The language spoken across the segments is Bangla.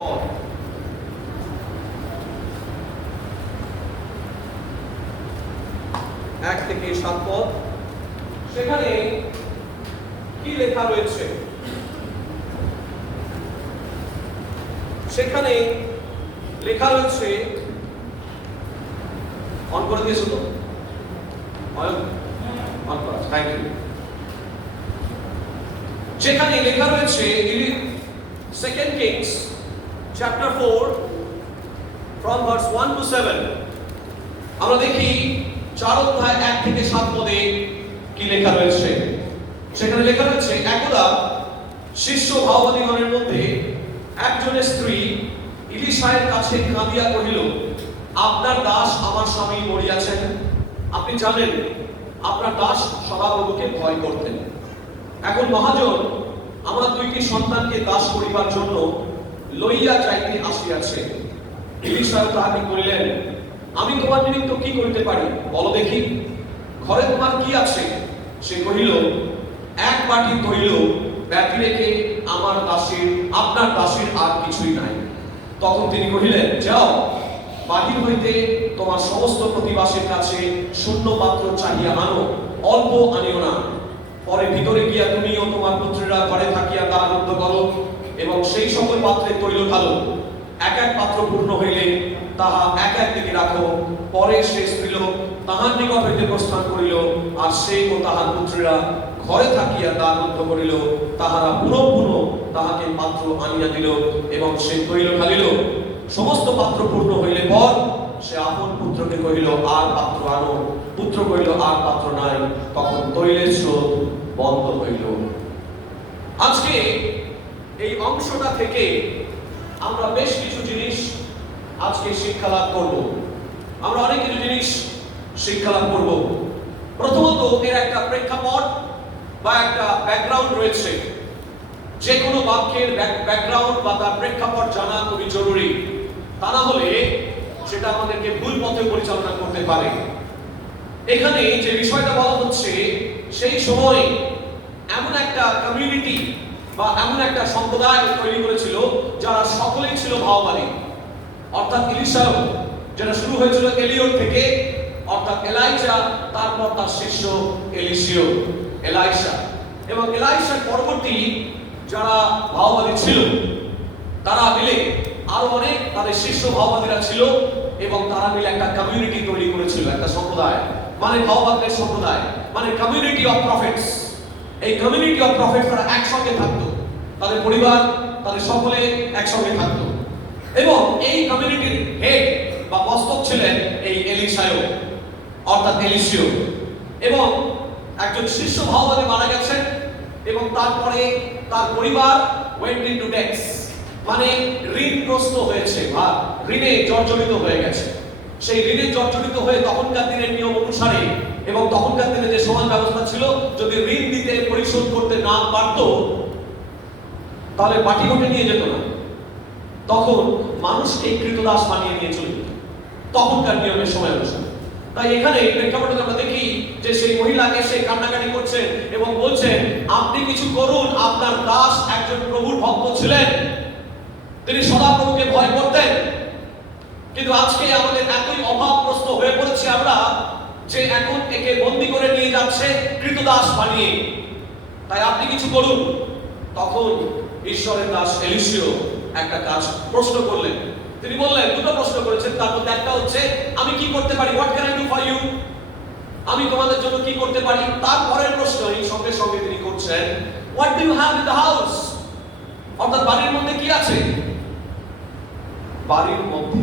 1 থেকে 7 পদ, সেখানে কি লেখা রয়েছে? সেখানে লেখা রয়েছে, অন করে দিয়েছো তো? অন করা, থ্যাংক ইউ। সেখানে লেখা রয়েছে 2 Kings chapter 4 from verse 1 to 7। আমরা দেখি 4 অধ্যায় 1 থেকে 7 পদে কি লেখা রয়েছে। সেখানে লেখা রয়েছে, একদা শিষ্য ভাববাদীগণের মধ্যে একজনের স্ত্রী ইলিশায়ের কাছে কাঁদিয়া কহিল, আপনার দাস আমার স্বামী মরিয়াছেন। আপনি জানেন আপনার দাস সদাপ্রভুকে ভয় করতেন। এখন মহাজন আমার 2টি সন্তানকে দাস করিবার জন্য লইয়া যাইতে আসিয়াছে। ইলিশা তাহাকে কহিলেন, আমি তোমার নিমিত্ত কি করিতে পারি বলো দেখি, ঘরে তোমার কি আছে? সে কহিল, 1 বাটি তৈল ব্যতিরেকে আপনার দাসীর আর কিছুই নাই। তখন তিনি কহিলেন, যাও বাহির হইতে তোমার সমস্ত প্রতিবাসীর কাছে শূন্য পাত্র চাহিয়া আনো, অল্প আনিও না। পরে ভিতরে গিয়া তুমি ও তোমার পুত্রেরা ঘরে থাকিয়া দ্বার রুদ্ধ করো এবং সেই সকল পাত্রে তৈল ঢালো। 1 পাত্র পূর্ণ হইলে তাহা এক দিকে রাখো। পরে সে স্ত্রীলোক তাহার নিকট হইতে প্রস্থান করিল, আর সে ও তাহার পুত্রেরা ঘরে থাকিয়া দ্বার রুদ্ধ করিল। তাহারা পুনঃ পুনঃ তাহাকে পাত্র আনিয়া দিল এবং সে তৈল ঢালিল। সমস্ত পাত্র পূর্ণ হইলে পর সে আপন পুত্রকে কহিল, আর পাত্র আনো। পুত্র কহিল, আর পাত্র নাই। তখন তৈলের স্রোত বন্ধ হইল। আজকে এই অংশটা থেকে আমরা বেশ কিছু জিনিস আজকে শিক্ষা লাভ করব। আমরা অনেক কিছু জিনিস শিক্ষা লাভ করব। প্রথমত, এর একটা প্রেক্ষাপট বা একটা ব্যাকগ্রাউন্ড রয়েছে। যে কোনো বাক্যের ব্যাকগ্রাউন্ড বা তার প্রেক্ষাপট জানা খুবই জরুরি। তা না হলে সেটা আমাদেরকে ভুল পথে পরিচালনা করতে পারে। এখানে যে বিষয়টা বলা হচ্ছে, সেই সময় এমন একটা কমিউনিটি বা এমন একটা সম্প্রদায় তৈরি করেছিল যারা সকলেই ছিল ভাওবাদী। অর্থাৎ ইলিশাও, যেটা শুরু হয়েছিল এলিয়ট থেকে, অর্থাৎ এলাইজা, তারপর তার শিষ্য এলিশিও, এলাইশা, এবং এলাইশার পরবর্তী যারা ভাওবাদী ছিল তারা মিলে আরো অনেক তাদের শিষ্য ভাওবাদীরা ছিল এবং তারা মিলে একটা কমিউনিটি তৈরি করেছিল, একটা সম্প্রদায়, মানে ভাওবাদীদের সম্প্রদায়, মানে কমিউনিটি অফ প্রফেটস। এই কমিউনিটি অফ প্রফেটস তারা একসঙ্গে থাকতো, তাদের পরিবার, তাদের সকলে একসঙ্গে থাকতো। এবং এই কমিউনিটির হেড বা মস্তক ছিলেন এই এলিশাও, অর্থাৎ এলিশিও। এবং একজন শিষ্য ভাওবাদী মারা গেছেন এবং তারপরে তার পরিবার ওয়েন্ট ইনটু ডেটস, মানে ঋণগ্রস্ত হয়েছে বা ঋণে জর্জরিত হয়ে গেছে। সেই ঋণে জর্জরিত হয়ে তখনকার দিনের নিয়ম অনুসারে এবং তখনকার দিনে যে সমাজ ব্যবস্থা ছিল, যদি ঋণ দিতে পরিশোধ করতে না পারত তাহলে বাটি ঘটে নিয়ে যেত না। তখন মানুষকে কৃতদাস বানিয়ে নিয়ে চলে যেত তখনকার নিয়মের সময় অনুসারে। তাই এখানে প্রেক্ষাপটে আমরা দেখি যে সেই মহিলা এসে কান্নাকাটি করছেন এবং বলছেন, আপনি কিছু করুন। আপনার দাস একজন প্রভুর ভক্ত ছিলেন, তিনি সদাপ্রভুকে ভয় করতেন, কিন্তু আজকে আমাদের এতই অভাবগ্রস্ত হয়ে পড়েছি আমরা যে এখন একে বন্দী করে নিয়ে যাচ্ছে কৃতদাস বানিয়ে। তাই আপনি কিছু করুন। তখন ঈশ্বরের দাস এলিশিও একটা কাজ প্রশ্ন করলেন। তিনি বললেন, 2টো প্রশ্ন করেছেন, তার মধ্যে একটা হচ্ছে, আমি কি করতে পারি, what can I do for you, আমি তোমাদের জন্য কি করতে পারি। তারপরের প্রশ্ন এই সঙ্গে সঙ্গে তিনি করছেন, what do you have in the house, অর্থাৎ বাড়ির মধ্যে কি আছে, বাড়ির মধ্যে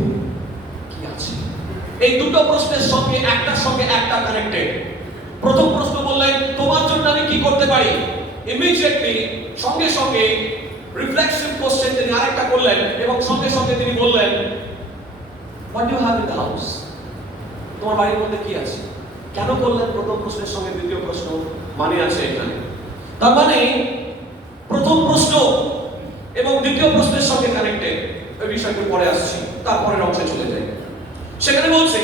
কি আছে। এই 2টো প্রশ্নের সঙ্গে একটা কানেক্টেড। প্রথম প্রশ্ন বললেন, তোমার জন্য আমি কি করতে পারি। ইমিডিয়েটলি সঙ্গে সঙ্গে রিফ্লেকশন কোশ্চেন তিনি আরেকটা করলেন এবং সঙ্গে সঙ্গে তিনি বললেন, what do you have in the house, তোমার বাড়ির মধ্যে কি আছে। কেন বললেন প্রথম প্রশ্নের সঙ্গে দ্বিতীয় প্রশ্ন, মানে আছে এখানে। তার মানে প্রথম প্রশ্ন এবং দ্বিতীয় প্রশ্নের সঙ্গে কানেক্টেড। ওই বিষয়টি পরে আসছি, তারপরের অংশে চলে যাই। সেখানে বলছে,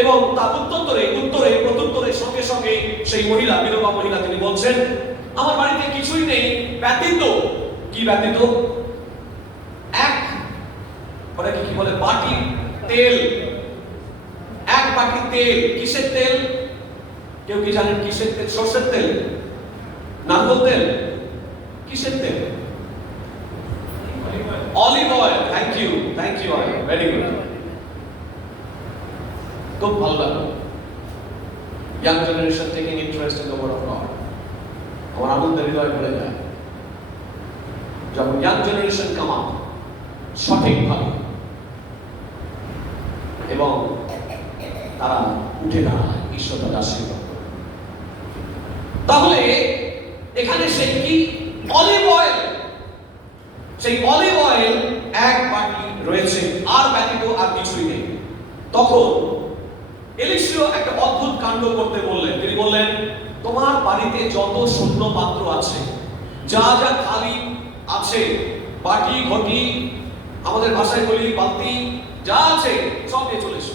এবং তার প্রত্যুত্তরে সঙ্গে সঙ্গে সেই মহিলা, বিধবা মহিলা, তিনি বলছেন, আমার বাড়িতে কিছুই নেই ব্যতীত, কি ব্যতীত, ওটাকে কি বলে? বাটি তেল। এক বাটি তেল। কিসের তেল? কেউ কি জানেন কিসের তেল? সরষের তেল, নারকেল তেল, কিসের তেল? Olive oil. Thank you, very good, খুব ভালো লাগলো। Young generation taking interest in the word of God. আমার আনন্দের হৃদয় ভরে যায় যখন ইয়াং জেনারেশন কাম আপ সঠিকভাবে এবং তারা উঠে দাঁড়ায়, ঈশ্বর তাদের আশীর্বাদ করে। তাহলে এখানে সেই কি? Olive oil. সেই অলিভ অয়েল এক বাটি রয়েছে, আর ব্যতীত আর কিছুই নেই। তখন এলিশিয়া একটা অদ্ভুত কাণ্ড করতে বললেন। তিনি বললেন, তোমার বাড়িতে যত শূন্য পাত্র আছে, যা যা খালি আছে, বাটি ঘটি, আমাদের ভাষায় বলি বালতি, যা আছে সব নিয়ে চলে এসো।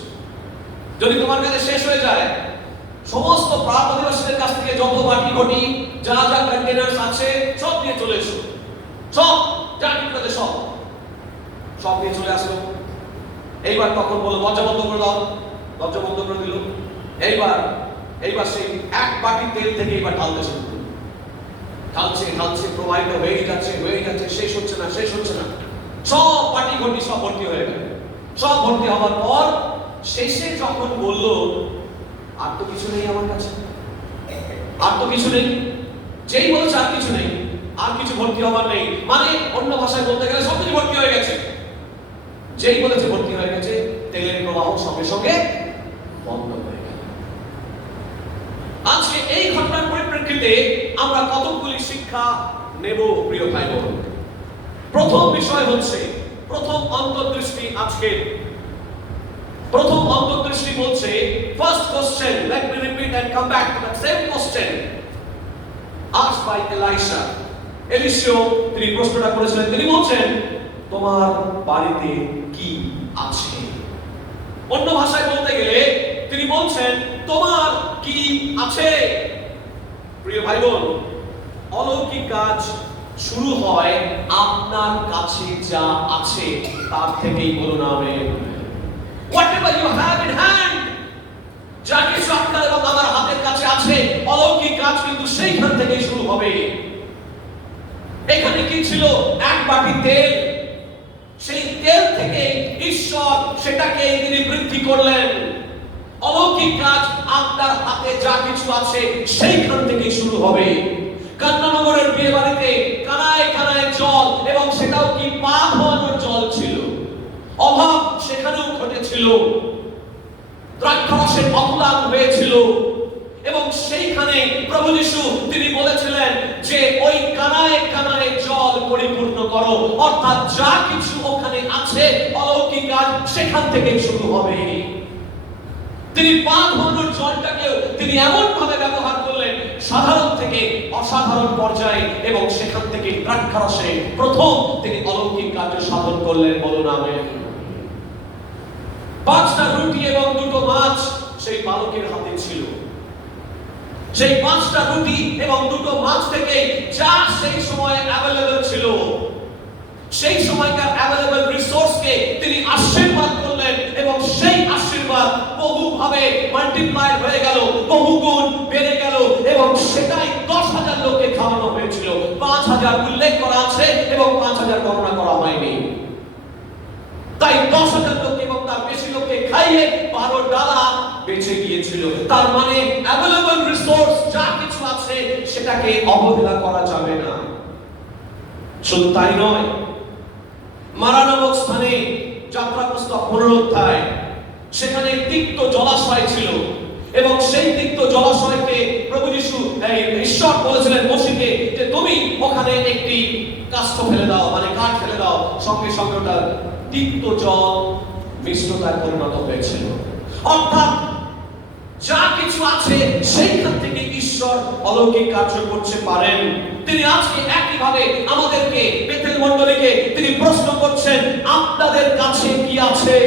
যদি তোমার কাছে শেষ হয়ে যায়, সমস্ত প্রাক অধিবাসীদের কাছ থেকে যত বাটি ঘটি, যা যা কন্টেনার্স আছে, সব নিয়ে চলে এসো। সব যা কিছু আছে সব নিয়ে চলে আসলো। এইবার তখন বললো, দরজা বন্ধ করে দাও। দরজা বন্ধ করে দিল। এইবার সেই এক বাটি তেল থেকে এইবার ঢালতে শুরু করলো। ঢালছে, প্রবাহিত হয়ে যাচ্ছে, শেষ হচ্ছে না। সব বাটি ঘটি সব ভর্তি হয়ে গেল। সব ভর্তি হওয়ার পর শেষে যখন বলল, আর তো কিছু নেই আমার কাছে, আর তো কিছু নেই, যেই বলছে আর কিছু নেই, আর কিছু ভর্তি হবার নেই, মানে অন্য ভাষায় বলতে গেলে সবকিছু ভর্তি হয়ে গেছে। যেই বলেছে ভর্তি হয়ে গেছে, তেলের প্রবাহ সঙ্গে সঙ্গে বন্ধ হয়ে গেল। আজকে এই ঘটনার পরিপ্রেক্ষিতে আমরা কতগুলি শিক্ষা নেব প্রিয় ভাই বোন। প্রথম বিষয় হচ্ছে, প্রথম অন্তর্দৃষ্টি আজকে প্রথম অন্তর্দৃষ্টি বলছে, first question, let me repeat and come back to that same question asked by Elisha. Elisha তিনি প্রশ্নটা করেছিলেন। তিনি বলছেন, তোমার বাড়িতে কি আছে? অন্য ভাষায় বলতে গেলে তিনি বলছেন, তোমার কি আছে? প্রিয় ভাই বোন, অলৌকিক কাজ শুরু হয় আপনার কাছে যা আছে তার থেকেই। বলুন amen. Whatever you have in hand, যা কিছু আপনার এবং আমার হাতের কাছে আছে, অলৌকিক কাজ কিন্তু সেইখান থেকেই শুরু হবে। এখানে কি ছিল? এক বাটি তেল। সেই তেল থেকে ঈশ্বর সেটাকে তিনি বৃদ্ধি করলেন। অলৌকিক কাজ আপনার হাতে যা কিছু আছে সেইখান থেকেই শুরু হবে। কান্নানগরের বিয়ে বাড়িতে কানায় কানায় জল, এবং সেটাও কি পা ধোয়ানোর জল ছিল। অভাব সেখানেও ঘটেছিল, দ্রাক্ষারসের অম্লান হয়েছিল, এবং সেইখানে প্রভু যিশু তিনি বলেছিলেন যে ওই কানায় কানায় জল পরিপূর্ণ করো। অর্থাৎ যা কিছু ওখানে আছে অলৌকিক কাজ সেখান থেকে শুরু হবে। তিনি পা ধোয়ানোর জলটাকেও তিনি এমন ভাবে ব্যবহার করলেন, সাধারণ থেকে অসাধারণ পর্যায়ে, এবং সেখান থেকে দ্রাক্ষারসে প্রথম তিনি অলৌকিক কার্য সাধন করলেন। বলুন আমেন। 5টা রুটি এবং 2টো মাছ সেই বালকের হাতে ছিল। সেই 5টা রুটি এবং 2টো মাছ থেকে যা সেই সময় অ্যাভেলেবল ছিল, সেই সময়কার অ্যাভেলেবল রিসোর্সকে তিনি আশীর্বাদ করলেন, এবং সেই আশীর্বাদ বহুভাবে মাল্টিপ্লাই হয়ে গেল, বহুগুণ বেড়ে গেল, এবং সেটাই 10,000 লোককে খাওয়ানো হয়েছিল। 5,000 উল্লেখ করা আছে এবং 5,000 গণনা করা হয়নি। তাই 10,000 লোক এবং তার বেশি লোককে খাইয়ে 12 ডালা বেঁচে গিয়েছিল। তার মানে অ্যাভেলেবল রিসোর্স যা কিছু আছে সেটাকে অবহেলা করা যাবে না। শুধু তাই নয়, মারা নামক স্থানে যাত্রা পুস্তক 15 অধ্যায়, সেখানে তিক্ত জলাশয় ছিল, এবং সেই তিক্ত জলাশয়কে প্রভু যিশু ঈশ্বর বলেছিলেন মোশেকে যে তুমি ওখানে একটি কাষ্ঠ ফেলে দাও, মানে কাঠ ফেলে দাও। সঙ্গে সঙ্গে ওটা তিক্ত জল মিষ্টতায় পরিণত হয়েছিল। অর্থাৎ যা কিছু আছে সেইখান থেকে ঈশ্বর অলৌকিক কার্য করতে পারেন। তিনি আজকে একইভাবে আমাদেরকে, বেথেল মণ্ডলীকে তিনি প্রশ্ন করছেন, আপনাদের কাছে কি আছে?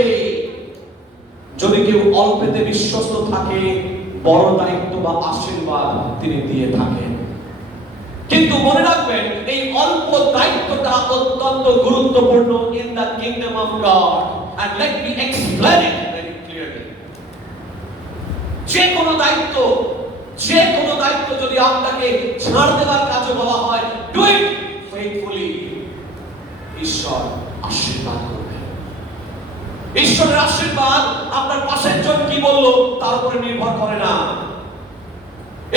যদি কেউ অল্পেতে বিশ্বস্ত থাকে, বড় দায়িত্ব বা আশীর্বাদ তিনি দিয়ে থাকেন। কিন্তু মনে রাখবেন এই অল্প দায়িত্বটা অত্যন্ত গুরুত্বপূর্ণ in the kingdom of God and let me explain it very clearly. যে কোনো দায়িত্ব যদি আপনাকে ছাড় দেওয়ার কাজে বলা হয়, ডু ইট ফেইথফুলি। ঈশ্বর আশীর্বাদ করবেন। ঈশ্বরের আশীর্বাদ আপনার পাশের জন কি বলল তার উপরে নির্ভর করে না।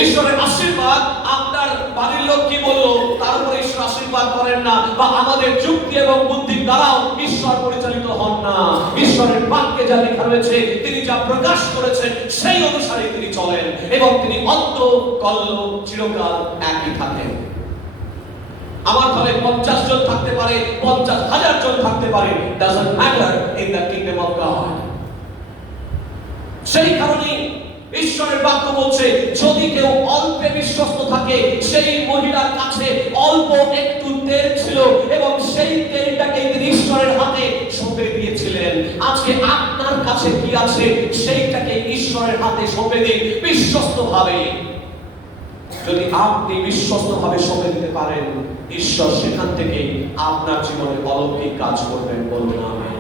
ঈশ্বরের আশীর্বাদ আপনার বাড়ির লোক কি বলল তার উপরে ঈশ্বর আশীর্বাদ করেন না, বা আমাদের যুক্তি এবং বুদ্ধির দ্বারাও ঈশ্বর পরিচালিত হন না। ঈশ্বরের বাক্যে যা লেখা রয়েছে, তিনি যা প্রকাশ করেছেন সেই অনুসারে তিনি চলেন এবং তিনি অন্ত কল্ল চিরকাল একই থাকেন। আমার ঘরে 50 জন থাকতে পারে, 50,000 জন থাকতে পারে, doesn't matter in the kingdom of god. সেই কারণেই ঈশ্বরের বাক্য বলছে, যদি কেউ অল্পে বিশ্বস্ত থাকে, সেই মহিলার কাছে অল্প একটু তেল ছিল এবং সেই তেলটাকে তিনি ঈশ্বরের হাতে সঁপে দিয়েছিলেন। আজকে আপনার কাছে কি আছে সেইটাকে ঈশ্বরের হাতে সঁপে দিন বিশ্বস্তভাবে। যদি আপনি বিশ্বস্তভাবে সঁপে দিতে পারেন, ঈশ্বর সেখান থেকে আপনার জীবনে অলৌকিক কাজ করবেন। বলুন আমেন।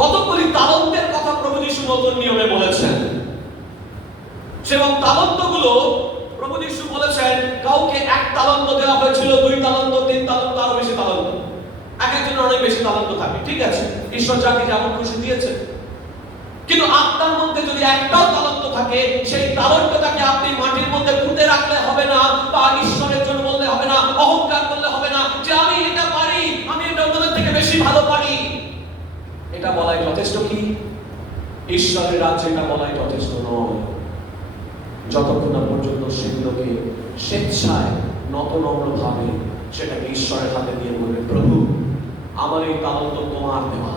কতগুলি তালন্তের কথা প্রভু যিশু নতুন নিয়মে বলেছেন, এবং তালন্তগুলো প্রভু যিশু বলেছেন কাউকে 1 তালন্ত দেওয়া হয়েছিল, 2 তালন্ত, 3 তালন্ত, আরো বেশি তালন্ত। এক একজনের অনেক বেশি তালন্ত থাকে, ঠিক আছে, ঈশ্বর যাকে যেমন খুশি দিয়েছে। কিন্তু আপনার মধ্যে যদি একটাও তালন্ত থাকে, সেই তালন্তটাকে আপনি মাটির মধ্যে পুঁতে রাখলে হবে না, বা ঈশ্বরের জন্য বললে হবে না, অহংকার করলে হবে না যে আমি এটা পারি, আমি এটা অন্যদের থেকে বেশি ভালো পারি। এটা বলাই যথেষ্ট কি? ঈশ্বরের রাজ্যে এটা বলাই যথেষ্ট নয়, যতক্ষণ না পর্যন্ত সেগুলোকে স্বেচ্ছায় নম্রভাবে সেটাকে ঈশ্বরের হাতে দিয়ে বলবে, প্রভু আমার এই তালন্ত তোমার দেওয়া,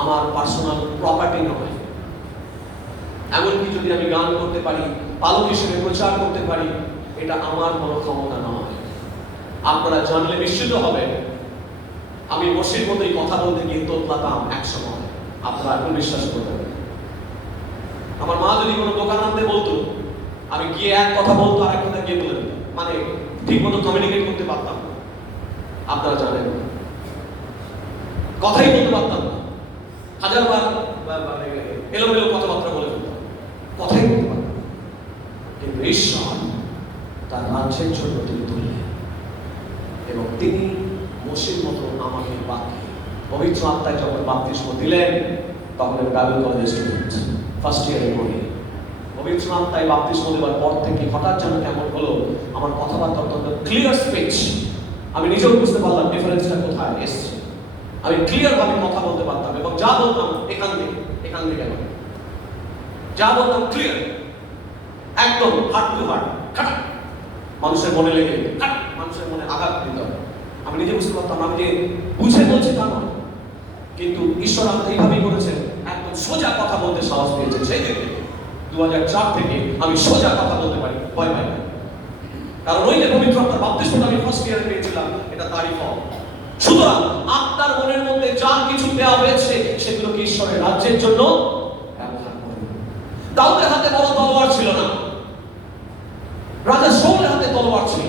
আমার পার্সোনাল প্রপার্টি নয়। এমনকি যদি আমি গান করতে পারি, পালক হিসেবে প্রচার করতে পারি, এটা আমার কোনো ক্ষমতা নয়। আপনারা জানলে বিস্মিত হবেন, আমি মসজিদের মধ্যে কথা বলতে গিয়ে তোতলাতাম এক সময়, আপনারা এখন বিশ্বাস করবেন। আমার মা যদি কোনো দোকান আনতে বলতো, আমি গিয়ে এক কথা বলতো আর এক কথা গিয়ে বলে দিতাম, মানে ঠিক মতো কমিউনিকেট করতে পারতাম না। আপনারা জানেন, কথাই বলতে পারতাম না, হাজারবার এলোমেলো কথাবার্তা বলে ফেলতাম, কথাই বলতে পারতাম। কিন্তু ঈশ্বর তার রাজ্যের জন্য তিনি তুললেন এবং তিনি মসির মতো আমাকে বাক্যে পবিত্র আত্মায় যখন বাপ্তিস্ম দিলেন, তখন আমি বাইবেল কলেজের স্টুডেন্ট, ফার্স্ট ইয়ারে পড়ি। পবিত্র আত্মায় বাপ্তিস্ম দেওয়ার পর থেকে হঠাৎ যেন কেমন হলো, আমার কথাবার্তা অত্যন্ত ক্লিয়ার স্পিচ। আমি নিজেও বুঝতে পারলাম ডিফারেন্সটা কোথায় এসছে। আমি ক্লিয়ার ভাবে কথা বলতে পারতাম এবং যা বলতাম এখান থেকে নয়, যা বলতাম ক্লিয়ার, একদম হার্ট টু হার্ট, মানুষের মনে লেগে, মানুষের মনে আঘাত দিত। আমি নিজে বুঝতে পারতাম আমি যে বুঝে বলছি তা নয়, কিন্তু ঈশ্বর আমাকে এইভাবেই করেছেন, একদম সোজা কথা বলতে সাহস পেয়েছেন। সেই থেকে 2004 থেকে আমি সোজা কথা বলতে পারি, ভয় পাই না। কারণ ওই যে পবিত্র আত্মার বাপ্তিস্মটা আমি ফার্স্ট ইয়ারে পেয়েছিলাম, এটা তারই ফল। সুতরাং আপনার মনের মধ্যে যা কিছু দেওয়া হয়েছে সেগুলোকে ঈশ্বরের রাজ্যের জন্য ব্যবহার করুন। দাউদের হাতে বড় তলোয়ার ছিল না, রাজা শাউলের হাতে তলোয়ার ছিল।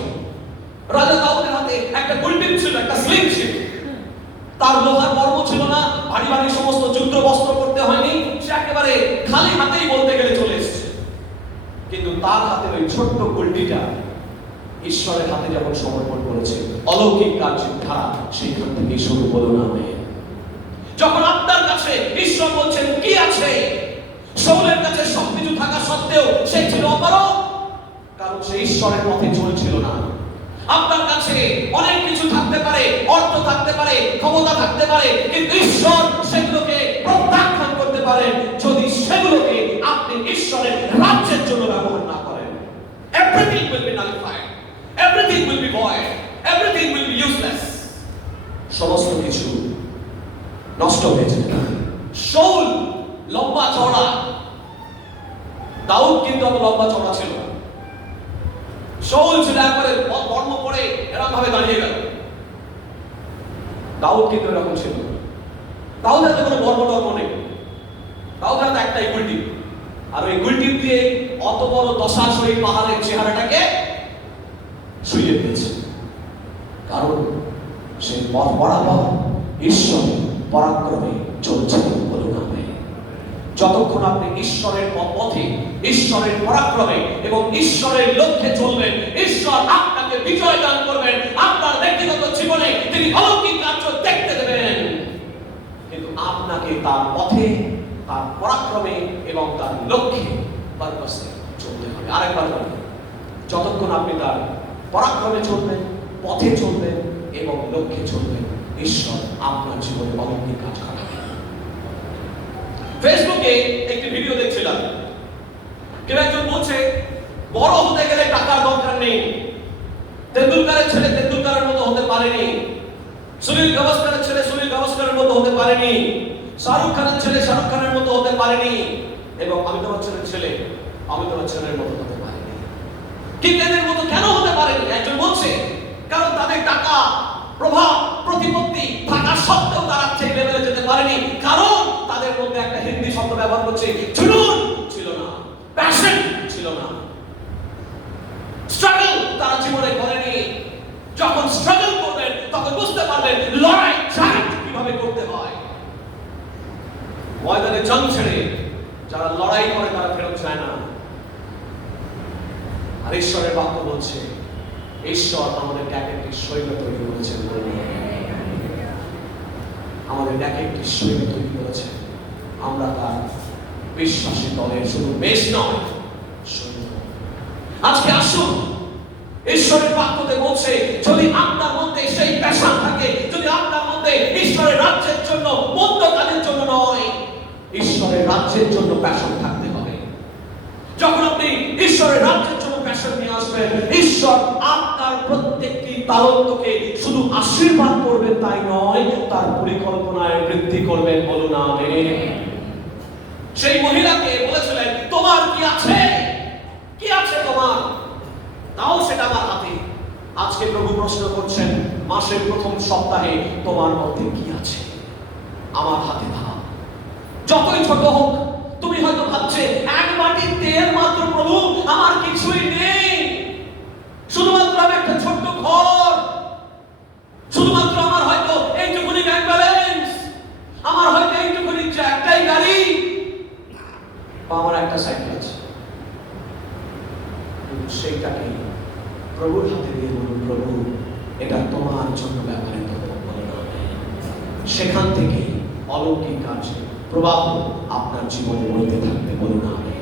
রাজা দাউদের হাতে একটা গুলটিম ছিল, একটা স্লিং ছিল। তার লোহার বর্ম ছিল না, ভারী ভারী সমস্ত যুদ্ধ বস্ত্র করতে হয়নি, সে একেবারে খালি হাতেই বলতে গেলে চলে এসেছে। কিন্তু তার হাতে ওই ছোট্ট গুলটিটা ঈশ্বরের হাতে যখন সমর্পণ করেছে, অলৌকিক কার্যের ধারা সেইখান থেকে শুরু। বলুন আমেন। যখন আপনার কাছে ঈশ্বর বলছেন কি আছে, শাউলের কাছে সবকিছু থাকা সত্ত্বেও সে ছিল অপারগ, কারণ সে ঈশ্বরের পথে চলছিল না। আপনার কাছে অনেক কিছু থাকতে পারে, অর্থ থাকতে পারে, ক্ষমতা থাকতে পারে, কিন্তু ঈশ্বর সেগুলোকে প্রত্যাখ্যান করতে পারেন যদি সেগুলোকে আপনি ঈশ্বরের রাজ্যের জন্য ব্যবহার না করেন। Everything will be nullified, everything will be void, everything will be useless. সমস্ত কিছু নষ্ট হয়ে যাবে। শাউল লম্বা চওড়া, দাউদ কিন্তু অত লম্বা চওড়া ছিল না। শাউল ছিল একবারে বর্ম পরে এরকম ভাবে দাঁড়িয়ে গেল, দাউদ কিন্তু এরকম ছিল না। দাউদের হাতে কোনো বর্ম টর্ম নেই, দাউদের হাতে একটাই গুলটি, আর ওই গুলটি দিয়ে অত বড় দশাশরী পাহাড়ের চেহারাটাকে শুইয়ে দিয়েছে? কারণ সে পথ বরাবর ঈশ্বরের পরাক্রমে চলছে। বলুন আমেন। যতক্ষণ আপনি ঈশ্বরের পথে, ঈশ্বরের পরাক্রমে এবং ঈশ্বরের লক্ষ্যে চলবেন, ঈশ্বর আপনাকে বিজয় দান করবেন। আপনার ব্যক্তিগত জীবনে তিনি অলৌকিক কার্য দেখতে দেবেন, কিন্তু আপনাকে তার পথে, তার পরাক্রমে এবং তার লক্ষ্যে, পারপাসে চলতে হবে। আরেকবার বলুন, যতক্ষণ আপনি তার পরাক্রমে চলবেন, পথে চলবেন এবং লক্ষ্যে চলবেন, ঈশ্বর আপনার জীবনে অলৌকিক কাজ করবেন। ফেসবুকে একটি ভিডিও দেখছিলাম, কেউ একজন বলছে বড় হতে গেলে টাকার দরকার নেই, তেন্ডুলকারের ছেলে তেন্ডুলকারের মতো হতে পারেনি, সুনীল গাভাস্করের ছেলে সুনীল গাভাস্করের মতো হতে পারেনি, শাহরুখ খানের ছেলে শাহরুখ খানের মতো হতে পারেনি, এবং অমিতাভ বচ্চনের ছেলে অমিতাভ বচ্চনের মতো হতে পারেনি। কিন্তু এদের মতো কেন হতে পারেনি? একজন বলছে কারণ তাদের টাকা, প্রভাব, প্রতিপত্তি থাকা সত্ত্বেও তারা সেই লেভেলে যেতে পারেনি, কারণ তাদের মধ্যে একটা হিন্দি শব্দ ব্যবহার করছে, জুনুন ছিল না, প্যাশন ছিল না, স্ট্রাগল তারা জীবনে করেনি। যখন স্ট্রাগল করবেন তখন বুঝতে পারবেন লড়াই কিভাবে করতে হয়। ময়দানে জং ছেড়ে যারা লড়াই করে তারা ফেরত যায় না। আর ঈশ্বরের বাক্য বলছে ঈশ্বর আমাদের এক একটি সৈন্য তৈরি করেছেন, আমাদের এক একটি সৈন্য তৈরি করেছেন। আমরা তার বিশ্বাসী দলের শুধু বেশ নয়, সৈন্য। আজকে আসুন, ঈশ্বরের বাক্যতে বলছে যদি আপনার মধ্যে সেই প্যাশন থাকে, যদি আপনার মধ্যে ঈশ্বরের রাজ্যের জন্য, মন্দ কাজের জন্য নয়, ঈশ্বরের রাজ্যের জন্য প্যাশন থাকতে হবে। যখন আপনি ঈশ্বরের রাজ্যের জন্য প্যাশন নিয়ে আসবেন, ঈশ্বর আপনার প্রত্যেকটি তালন্তকে শুধু আশীর্বাদ করবেন তাই নয়, তার পরিকল্পনায় বৃদ্ধি করবেন। বলুন আমেন। সেই মহিলাকে বলেছিলেন তোমার কি আছে, কি আছে তোমার, তাও সেটা আমার হাতে। আজকে প্রভু প্রশ্ন করছেন মাসের প্রথম সপ্তাহে তোমার মধ্যে কি আছে, আমার হাতে দাও। যতই ছোট হোক, তুমি হয়তো ভাবছে এক বাটি তেল মাত্র, প্রভু আমার কিছুই নেই, শুধুমাত্র আমি একটা ছোট্ট ঘর, শুধুমাত্র আমার হয়তো এইটুকুনি ব্যাংক ব্যালেন্স, আমার হয়তো এইটুকুনি একটাই গাড়ি, বা আমার একটা সাইকেল আছে। সেইটাকে প্রভুর হাতে দিয়ে বলুন, প্রভু এটা তোমার জন্য ব্যবহৃত হোক। সেখান থেকে অলৌকিক কাজ প্রবাহ আপনার জীবনে বইতে থাকবে। বলুন আমেন।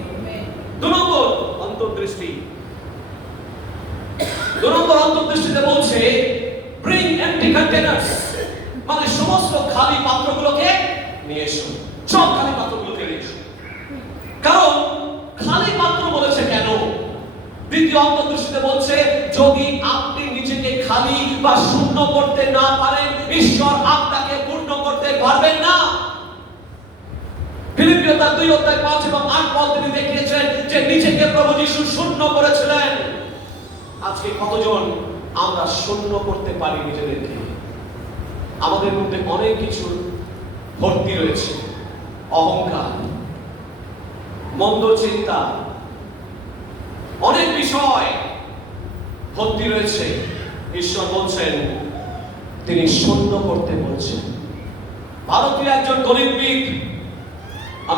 2 নম্বর অন্তর্দৃষ্টি। 2 নম্বর অন্তর্দৃষ্টিতে বলছে ব্রিং এম্পটি কন্টেনার্স, মানে সমস্ত খালি পাত্রগুলোকে নিয়ে এসো, সব খালি পাত্রগুলোকে নিয়ে এসো। কারণ খালি পাত্র বলেছে কেন? দ্বিতীয় অন্তর্দৃষ্টিতে বলছে যদি আপনি নিজেকে খালি বা শূন্য করতে না পারেন, ঈশ্বর আপনাকে পূর্ণ করতে পারবেন না। ফিলিপিও তার 2 অধ্যায় 5 এবং 8 পদ তিনি দেখিয়েছেন যে নিজেকে প্রভু যিশু শূন্য করেছিলেন। আজকে কতজন আমরা শূন্য করতে পারি নিজেদেরকে? আমাদের মধ্যে অনেক কিছু ভর্তি রয়েছে, অহংকার, মন্দ চিন্তা, অনেক বিষয় ভর্তি রয়েছে। ঈশ্বর বলছেন তিনি শূন্য করতে বলছেন। ভারতীয় একজন গণিতবিদ,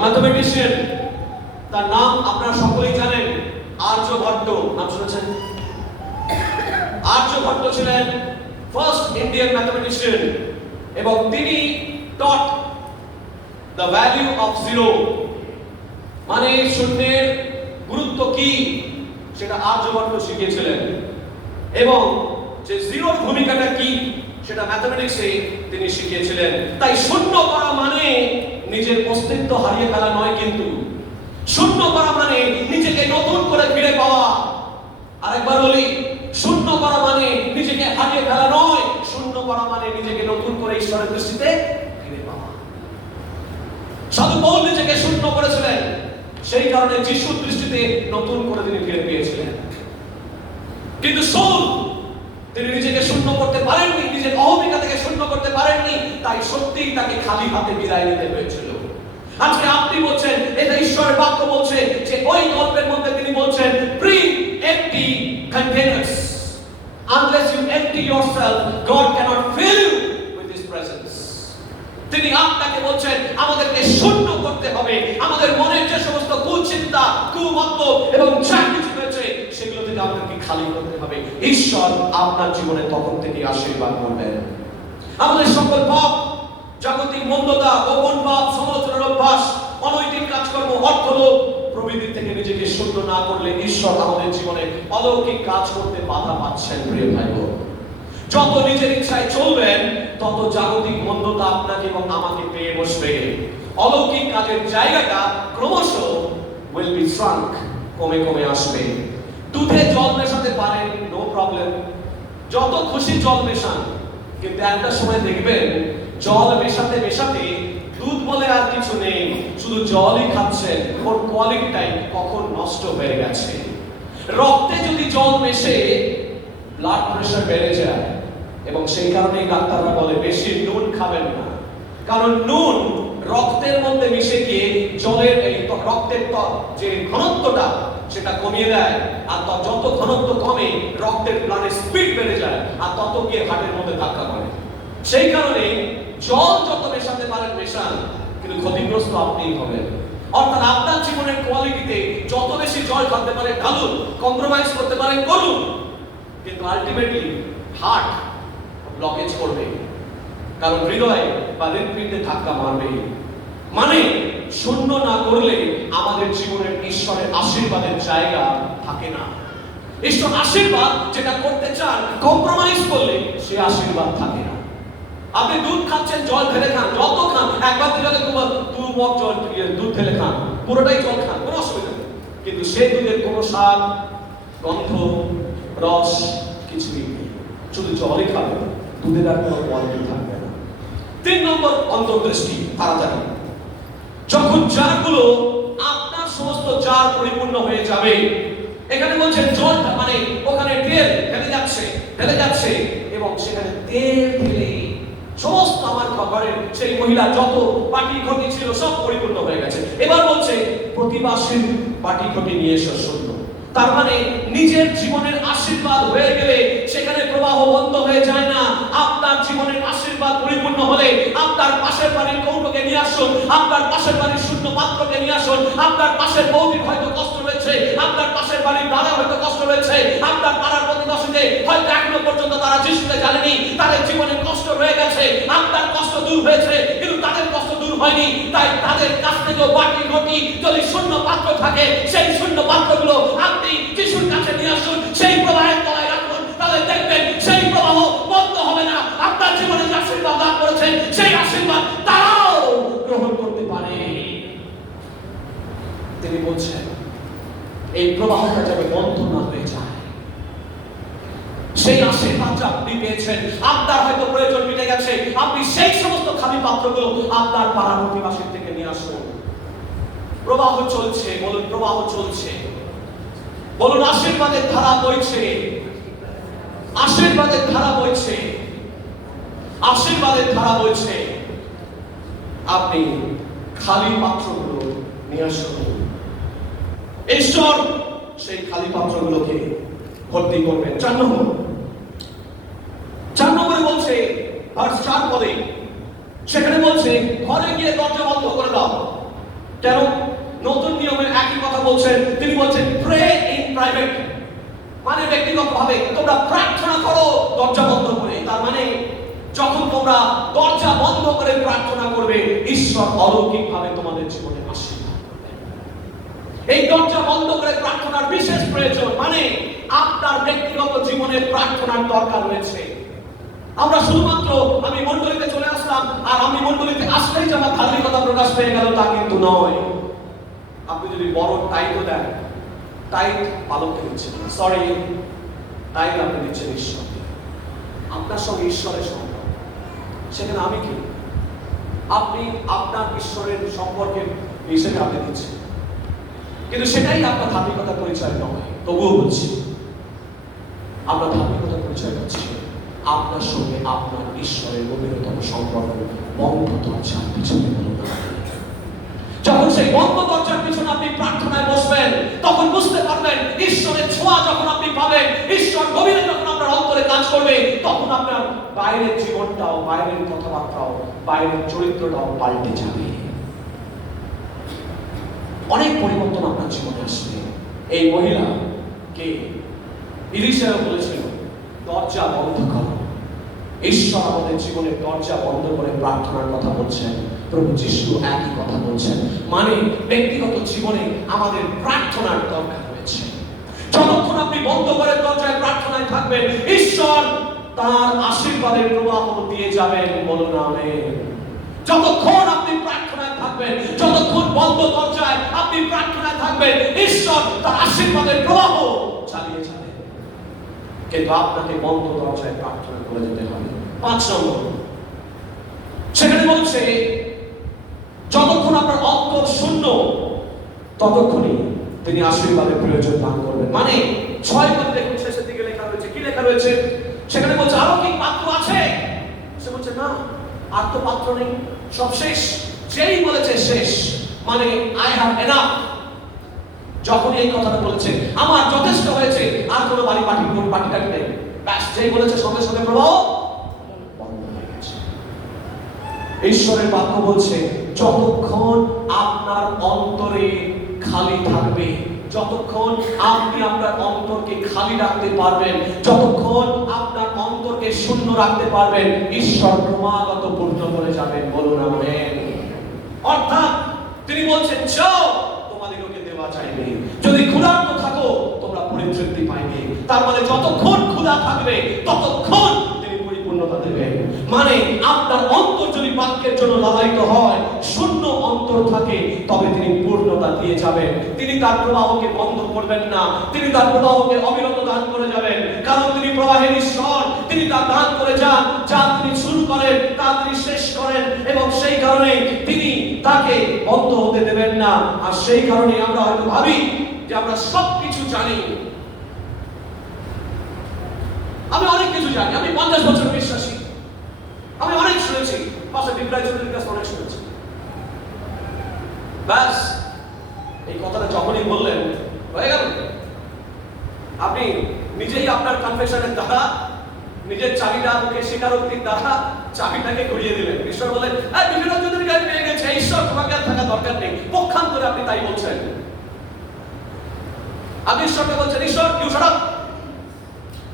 ম্যাথমেটিশিয়ান, তার নাম আপনারা সকলেই জানেন, আর্যভট্ট। নাম শুনেছেন? আর্যভট্ট ছিলেন ফার্স্ট ইন্ডিয়ান ম্যাথমেটিশিয়ান এবং তিনি টট দ্য ভ্যালু অফ জিরো, মানে শূন্যের গুরুত্ব কি সেটা আর্যভট্ট শিখিয়েছিলেন, এবং যে জিরোর ভূমিকাটা কি সেটা ম্যাথমেটিক্সে তিনি শিখিয়েছিলেন। তাই শূন্য করা মানে নিজের অস্তিত্ব হারিয়ে ফেলা নয়, কিন্তু শূন্য করা মানে নিজেকে নতুন করে ফিরে পাওয়া। আরেকবার বলি, শূন্য করা মানে নিজেকে হারিয়ে ফেলা নয়, শূন্য করা মানে নিজেকে নতুন করে ঈশ্বরের দৃষ্টিতে ফিরে পাওয়া। সাধু পৌল নিজেকে শূন্য করেছিলেন, সেই কারণে যিশুর দৃষ্টিতে নতুন করে তিনি ফিরে পেয়েছিলেন। কিন্তু শাউল তিনি নিজেকে শূন্য করতে পারেননি, নিজের অহমিকা থেকে শূন্য করতে পারেননি, তাই সত্যিই তাকে খালি হাতে বিদায় নিতে হয়েছিল। আজকে আপনি বলছেন, এটা ঈশ্বরের বাক্য বলছে যে ওই গল্পের মধ্যে তিনি বলছেন, bring empty containers. Unless you empty yourself, God cannot fill you with His presence. তিনি আপনাকে বলছেন আমাদেরকে শূন্য করতে হবে, আমাদের মনের যে সমস্ত কুচিন্তা, কুমত এবং যা কিছু রয়েছে সেগুলো থেকে আমাদেরকে খালি করতে হবে। ঈশ্বর আপনার জীবনে তখন থেকে আশীর্বাদ করবেন। আমাদের সকল পাপ, জাগতিক মন্দতা, গোপন পাপ, সমালোচনার অভ্যাস, অনৈতিক কাজকর্ম, অর্থলোভ প্রবৃত্তি থেকে নিজেকে শুদ্ধ না করলে ঈশ্বর আমাদের জীবনে অলৌকিক কাজ করতে বাধা পাচ্ছেন। প্রিয় ভাই বোন, যত নিজের ইচ্ছায় চলবেন তত জাগতিক মন্দতা আপনাকে এবং আমাকে পেয়ে বসবে। অলৌকিক কাজের জায়গাটা ক্রমশ will be shrunk, কমে কমে আসবে। দুধে জল মেশাতে পারেন, নো প্রবলেম, যত খুশি জল মেশান, কিন্তু একটা সময় দেখবেন জল মেশাতে মেশাতে দুধ বলে আর কিছু নেই, শুধু জলই খাচ্ছেন, ওর কোয়ালিটিটাই কখন নষ্ট হয়ে গেছে। রক্তে যদি জল মেশে ব্লাড প্রেশার বেড়ে যায়, এবং সেই কারণেই ডাক্তাররা বলে বেশি নুন খাবেন না, কারণ নুন রক্তের মধ্যে মিশে গিয়ে জলের এই রক্তের যে ঘনত্বটা সেটা কমিয়ে দেয়, আর যত ঘনত্ব কমে রক্তের ব্লাডের স্পিড বেড়ে যায়, আর তত গিয়ে হার্টের মধ্যে ধাক্কা করে। সেই কারণে জল যত মেশাতে পারেন মেশান, কিন্তু ক্ষতিগ্রস্ত আপনিই হবেন। অর্থাৎ আপনার জীবনের কোয়ালিটিতে যত বেশি জল ঢালতে পারে ঢালুন, কম্প্রোমাইজ করতে পারেন করুন, কিন্তু আলটিমেটলি হার্ট ব্লকেজ করবে, কারণ হৃদয়ে বা হৃৎপিণ্ডে ধাক্কা মারবে। মানে শূন্য না করলে আমাদের জীবনের ঈশ্বরের আশীর্বাদের জায়গা থাকে না। ঈশ্বর আশীর্বাদ যেটা করতে চান, কম্প্রোমাইজ করলে সে আশীর্বাদ থাকে না। আপনি দুধ খাচ্ছেন, জল ঢেলে খান, যত খান, একবার জলে দু মগ জল দুধ ঢেলে খান, পুরোটাই জল খান, কোনো অসুবিধা নেই, কিন্তু সেই দুধের কোনো স্বাদ, গন্ধ, রস কিছুই নেই, শুধু জলই খাবেন, দুধের আর কোনো কোয়ালিটি থাকবে না। 3 নম্বর অন্তর্দৃষ্টি, তাড়াতাড়ি। যখন জারগুলো আপনার সমস্ত জার পরিপূর্ণ হয়ে যাবে, এখানে বলছেন জল মানে ওখানে তেল ঢেলে যাচ্ছে এবং সেখানে তেল ঢেলে সমস্ত আমার ঘরের সেই মহিলা যত পাটি ঘটি ছিল সব পরিপূর্ণ হয়ে গেছে। এবার বলছে প্রতিবাসীর পাটি ঘটি নিয়ে এসো শূন্য। তার মানে নিজের জীবনের আশীর্বাদ হয়ে গেলে সেখানে প্রবাহ বন্ধ হয়ে যায় না। আপনার জীবনের আশীর্বাদ পরিপূর্ণ হলে আপনার পাশের বাড়ির কৌটোকে নিয়ে আসুন, আপনার পাশের বাড়ির শূন্য পাত্রকে নিয়ে আসুন, আপনার পাশের বৌদির হয়তো কষ্ট রয়েছে, আপনার পাশের বাড়ির দাদা হয়তো কষ্ট রয়েছে, আপনার পাড়ার প্রতিবেশীতে হয়তো এখনো পর্যন্ত তারা যিশুকে জানেনি, তাদের জীবনে কষ্ট রয়ে গেছে, আপনার কষ্ট দূর হয়েছে কিন্তু তাদের কষ্ট দূর হয়নি। তাই তাদের কাছ থেকে বাটি ঘটি যদি শূন্য পাত্র থাকে, সেই শূন্য পাত্রগুলো আপনি যিশুর কাছে নিয়ে আসুন, সেই প্রবাহের তলায় রাখুন, তাহলে দেখবেন সেই প্রবাহ বন্ধ হবে না। আপনার জীবনে যে আশীর্বাদ লাভ করেছেন সেই আশীর্বাদ তারাও গ্রহণ করতে পারে। তিনি বলছেন এই প্রবাহটা যাতে বন্ধ না হয়ে যায়, সেই আশীর্বাদ যা আপনি পেয়েছেন, আপনার হয়তো প্রয়োজন মিটে গেছে, আপনি সেই সমস্ত খালি পাত্রগুলো আপনার পাড়া প্রতিবাসীর থেকে নিয়ে আসুন। প্রবাহ চলছে, বলুন প্রবাহ চলছে, বলুন আশীর্বাদের ধারা বইছে, আশীর্বাদের ধারা বইছে, আশীর্বাদের ধারা বইছে। আপনি খালি পাত্রগুলো নিয়ে আসুন, ঈশ্বর সেই খালি পাত্রগুলোকে ভর্তি করবেন। 4 নম্বরে বলছে ভার্স 4 পদে, সেখানে বলছে ঘরে গিয়ে দরজা বন্ধ করে দাও। কেন? নতুন নিয়মের একই কথা বলছেন, তিনি বলছেন প্রে ইন প্রাইভেট, মানে ব্যক্তিগতভাবে তোমরা প্রার্থনা করো দরজা বন্ধ করে। তার মানে যখন তোমরা দরজা বন্ধ করে প্রার্থনা করবে, ঈশ্বর অলৌকিকভাবে তোমাদের জীবনে আশীর্বাদ করবেন। এই দরজা বন্ধ করে প্রার্থনার বিশেষ প্রয়োজন, মানে আপনার ব্যক্তিগত জীবনের প্রার্থনার দরকার রয়েছে। আমরা শুধুমাত্র আমি মণ্ডলীতে চলে আসলাম আর আমি মণ্ডলীতে আসলেই যে আমার ধার্মিকতা প্রকাশ পেয়ে গেল তা কিন্তু নয়। আপনি যদি বড় টাইটও দেন, টাইট পালককে দিচ্ছেন, সরি টাইট আপনি দিচ্ছেন ঈশ্বরকে, আপনার সঙ্গে ঈশ্বরের সম্পর্ক, সেখানে আমি কি? আপনি আপনার ঈশ্বরের সম্পর্কের হিসেবে আপনি দিচ্ছেন, কিন্তু সেটাই আপনার ধার্মিকতা পরিচয় নয়। তবুও বলছি আপনার ধার্মিকতা পরিচয় হচ্ছে আপনার সঙ্গে আপনার ঈশ্বরের গভীরতম সম্পর্ক, বন্ধুত্ব আছে, আর পিছনে কোনো না। যখন সেই বন্ধ দরজার পিছনে আপনি প্রার্থনায় বসবেন, তখন বুঝতে পারবেন ঈশ্বরের ছোঁয়া যখন আপনি পাবেন, ঈশ্বর গভীরে যখন আপনার অন্তরে কাজ করবে, তখন আপনার বাইরের জীবনটাও, বাইরের কথাবার্তাও, বাইরের চরিত্রটাও পাল্টে যাবে। অনেক পরিবর্তন আপনার জীবনে আসবে। এই মহিলাকে ইলিশা বলেছিল, দরজা বন্ধ করো। ঈশ্বর আমাদের জীবনের দরজা বন্ধ করে প্রার্থনার কথা বলছেন। প্রভু যিশু একই কথা বলছেন, মানে ব্যক্তিগত জীবনে আমাদের প্রার্থনার দরকার রয়েছে। যতক্ষণ আপনি বন্ধ করে দরজায় প্রার্থনায় থাকবেন, ঈশ্বর তার আশীর্বাদের প্রবাহ দিয়ে যাবেন। বলুন আমেন। যতক্ষণ আপনি প্রার্থনায় থাকবেন, যতক্ষণ বন্ধ দরজায় আপনি প্রার্থনায় থাকবেন, ঈশ্বর তার আশীর্বাদের প্রবাহ চালিয়ে যাবেন। কিন্তু আপনাকে বন্ধ দরজায় প্রার্থনা করে যেতে হবে। 5 নম্বর, সেখানে বলছে যতক্ষণ আপনার অন্তর শূন্য, ততক্ষণই তিনি আশীর্বাদের প্রয়োজন দান করবেন। মানে 6 পদে দেখুন শেষের দিকে লেখা রয়েছে, কি লেখা রয়েছে সেখানে? বলছে আরো কি পাত্র আছে? সে বলছে না, আর তো পাত্র নেই, সব শেষ। যেই বলেছে শেষ, মানে আই হ্যাভ এনাফ, যখন এই কথাটা বলেছে আমার যথেষ্ট হয়েছে, আর কোনো বাড়ি পাটি নেই, ব্যাস যেই বলেছে সঙ্গে সঙ্গে প্রবাহ বন্ধ হয়ে গেছে। ঈশ্বরের বাক্য বলছে যতক্ষণ আপনার অন্তরে খালি থাকবে, যতক্ষণ আপনি আপনার অন্তরকে খালি রাখতে পারবেন, যতক্ষণ আপনার অন্তরকে শূন্য রাখতে পারবেন, ঈশ্বর ক্রমাগত পূর্ণ করে যাবেন। বলুন আমেন। অর্থাৎ তিনি বলছেন যাও, তোমাদেরকে দেওয়া যাইবে। যদি ক্ষুধার্ত থাকো, তোমরা পরিতৃপ্তি পাইবে। তার মানে যতক্ষণ ক্ষুধা থাকবে, ততক্ষণ তিনি পরিপূর্ণতা দেবেন। মানে আপনার অন্তর যদি বাক্যের জন্য লালায়িত হয়, শূন্য অন্তর থাকে, তবে তিনি পূর্ণতা দিয়ে যাবেন। তিনি তার প্রবাহকে বন্ধ করবেন না, তিনি তার প্রবাহকে অবিরত দান করে যাবেন। কারণ তিনি প্রবাহের ঈশ্বর, তিনি তার দান করে যান। যা তিনি শুরু করেন তা তিনি শেষ করেন, এবং সেই কারণে তিনি তাকে বন্ধ হতে দেবেন না। আর সেই কারণে আমরা হয়তো ভাবি যে আমরা সবকিছু জানি। আমি অনেক কিছু জানি, আমি 50 বছর বিশ্বাসী, আমি অনেক শুনেছি, পাশে বিপ্লব চৌধুরীর কাছে অনেক শুনেছি। ব্যাস এই কথাটা যখনই বললেন হয়ে গেল। আপনি নিজেই আপনার কনফেশনের দ্বারা, নিজের চাবিটা মুখে স্বীকারোক্তির দ্বারা চাবিটাকে ঘুরিয়ে দিলেন। ঈশ্বর বলেন বিপ্লব চৌধুরীর কাছে পেয়ে গেছে, ঈশ্বর তোমাকে আর থাকা দরকার নেই। পক্ষান্তরে আপনি তাই বলছেন। আপনি ঈশ্বরকে বলছেন, ঈশ্বর you shut up,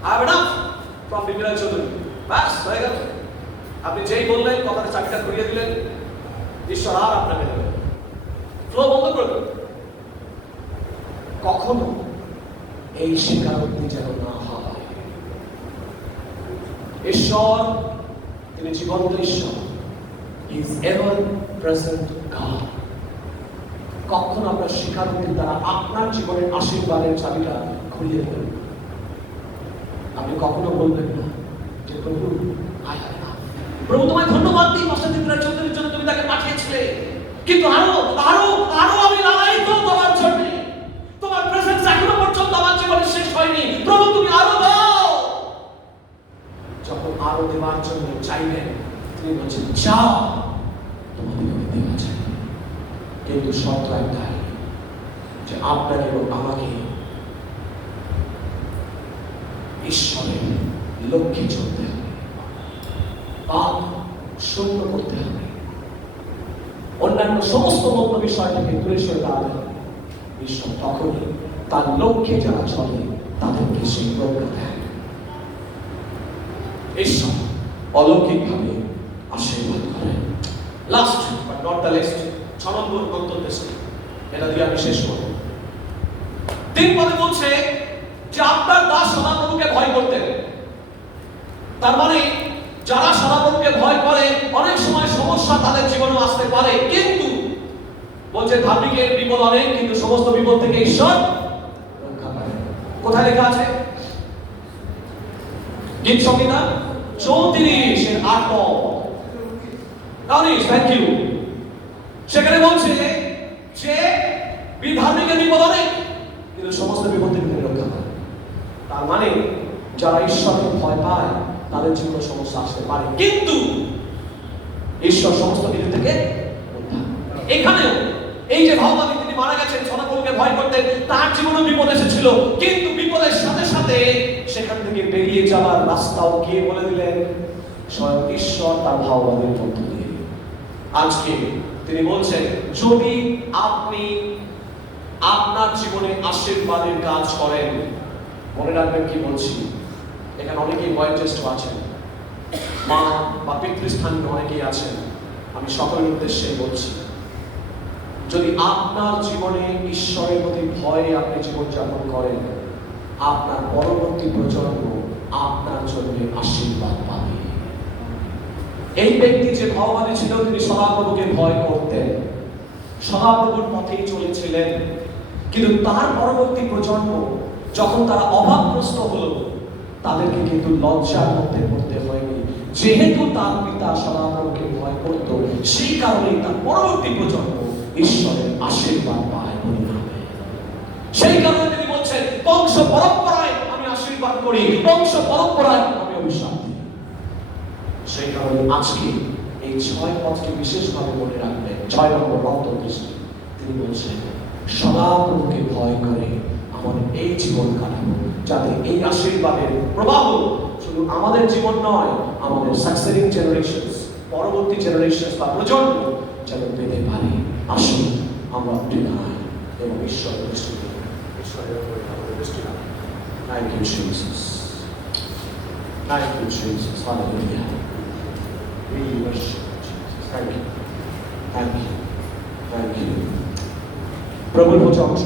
I have enough from Biplab Chowdhury. ব্যাস হয়ে গেল। আপনি যেই বললেন, কথাটা চাবিটা ঘুরিয়ে দিলেন, ঈশ্বর আর আপনাকে দেবেন। ফ্লো বন্ধ করে দেবেন। কখনো এই স্বীকারোক্তি যেন না হয়। ঈশ্বর তিনি জীবন্ত ঈশ্বর, ইজ এভার প্রেজেন্ট গড। কখনো আপনার স্বীকারোক্তির দ্বারা আপনার জীবনের আশীর্বাদের চাবিটা ঘুরিয়ে দেবেন। আপনি কখনো বলবেন না যে প্রভু আই হ্যাভ এনাফ, প্রভু তোমায় ধন্যবাদ দিই মাস্টার বিপ্লব চৌধুরীর জন্য, তুমি তাকে পাঠিয়েছিলে, কিন্তু আরো আরো আরো আমি লালায়িত তোমার জন্য। তোমার প্রেজেন্স এখনো পর্যন্ত আমার জীবনে শেষ হয়নি, প্রভু তুমি আরো দাও। যখন আরো দেওয়ার জন্য চাইলেন, তিনি বলছেন যাও, তোমাদেরকে দেওয়া যাবে। কিন্তু শর্ত একটাই, যে আপনাকে এবং আমাকে ঈশ্বরের লক্ষ্যে চলতে হবে, পাপ শূন্য করতে হবে, অন্যান্য সমস্ত মন্দ বিষয় থেকে দূরে সরে দাঁড়াতে হবে। ঈশ্বর তখনই তার লক্ষ্যে যারা চলে তাদেরকে সেই লক্ষ্য দেন। ঈশ্বর অলৌকিকভাবে আশীর্বাদ করেন। Last but not the least, 6 number অন্তর্দৃষ্টি, এটা দিয়ে আমি শেষ করব। 3 পদে বলছে যে আপনার দাস সদাপ্রভুকে ভয় করতেন। তার মানে যারা সদাপ্রভুকে ভয় করে, অনেক সময় সমস্যা তাদের জীবনে আসতে পারে, কিন্তু বলছে ধার্মিকের বিপদ অনেক, কিন্তু সমস্ত বিপদ থেকে ঈশ্বর রক্ষা করেন। কোথায় লেখা আছে? গীত সংহিতা 34:8 পদ। Thank you. সেখানে বলছে যে ধার্মিকের বিপদ অনেক, কিন্তু সমস্ত বিপদ থেকে তিনি রক্ষা করেন। তার মানে যারা ঈশ্বরকে ভয় পায় তাদের জীবনে সমস্যা আসতে পারে, কিন্তু ঈশ্বর সমস্ত কিছু থেকে উদ্ধার। ভাওবাদী তিনি মারা গেছেন, সদাপ্রভুকে ভয় করতেন, তার জীবনে বিপদ এসেছিল, কিন্তু বিপদের সাথে সাথে সেখান থেকে বেরিয়ে যাওয়ার রাস্তাও কে বলে দিলেন? স্বয়ং ঈশ্বর তার ভাওবাদীর মধ্য দিয়ে। আজকে তিনি বলছেন, যদি আপনি আপনার জীবনে আশীর্বাদের কাজ করেন, মনে রাখবেন কি বলছি, এখানে অনেকেই বয়োজ্যেষ্ঠ আছেন, মা বা পিতৃস্থানীয় অনেকেই আছেন, আমি সকলের উদ্দেশ্যে বলছি, যদি আপনার জীবনে ঈশ্বরের প্রতি ভয়ে আপনি জীবনযাপন করেন, আপনার পরবর্তী প্রজন্ম আপনার জন্য আশীর্বাদ পাবে। এই ব্যক্তি যে ভাওবাদী ছিল, তিনি সদাপ্রভুকে ভয় করতেন, সদাপ্রভুর পথেই চলেছিলেন, কিন্তু তার পরবর্তী প্রজন্ম যখন তারা অভাবগ্রস্ত হলো, তাদেরকে কিন্তু লজ্জার মধ্যে পড়তে হয়নি। যেহেতু তার পিতা সদাপ্রভুকে ভয় করত, সেই কারণেই তার পরবর্তী প্রজন্ম ঈশ্বরের আশীর্বাদ পায়। সেই কারণে তিনি বলছেন, বংশ পরম্পরায় আমি আশীর্বাদ করি, বংশ পরম্পরায় আমি অভিশাপ দিই। সেই কারণে আজকে এই 6 পদকে বিশেষভাবে মনে রাখবেন। 6 নম্বর অন্তর্দৃষ্টি, তিনি বলছেন, সদাপ্রভুকে ভয় করে আমাদের এই জীবন কাটাবো, যাতে এই আশীর্বাদের প্রবাহ শুধু আমাদের জীবন নয়, আমাদের সাকসেসিং জেনারেশনস, পরবর্তী জেনারেশনস বা প্রজন্ম যেন পেতে পারে। আসুন আমরা উঠে দাঁড়াই এবং ঈশ্বরের দৃষ্টিতে, ঈশ্বরের উপরে আমাদের দৃষ্টি রাখি। Thank you, Jesus. Thank you, Jesus. Hallelujah. We worship Jesus. Thank you. Thank you. Thank you. প্রভুর পূজা অংশ